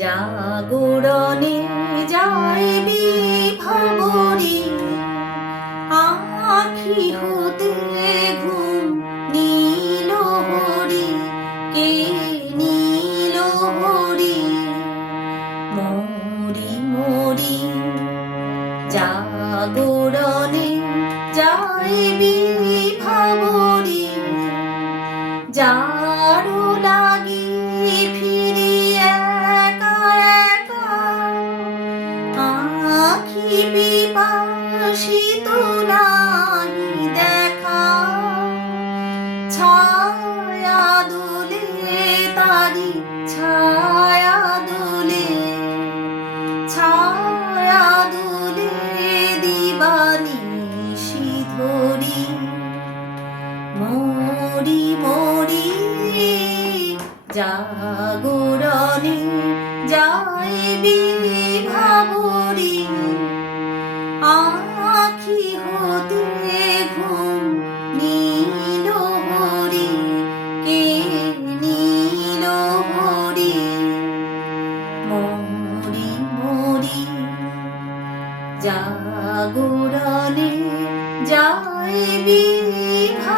জাগরণে যায় বিভাবরী, আঁখি হতে ঘুম নীল হরি, কে নীল হরি। মরি মরি জাগরণে যায় বিভাবরী, যারো লাগি ফিরি একা একা, আঁখি পিপাসিত নাহি দেখা। ছায়া দোলে তারি ছায়া দোলে, ছায়া দোলে দিবানিশি ধরি। মরি মরি জাগরণে যায় বিভাবরী, আঁখি হতে ঘুম নীল হরি, কে নীল হরি। মরি মরি জাগরণে যায় বিভাবরী।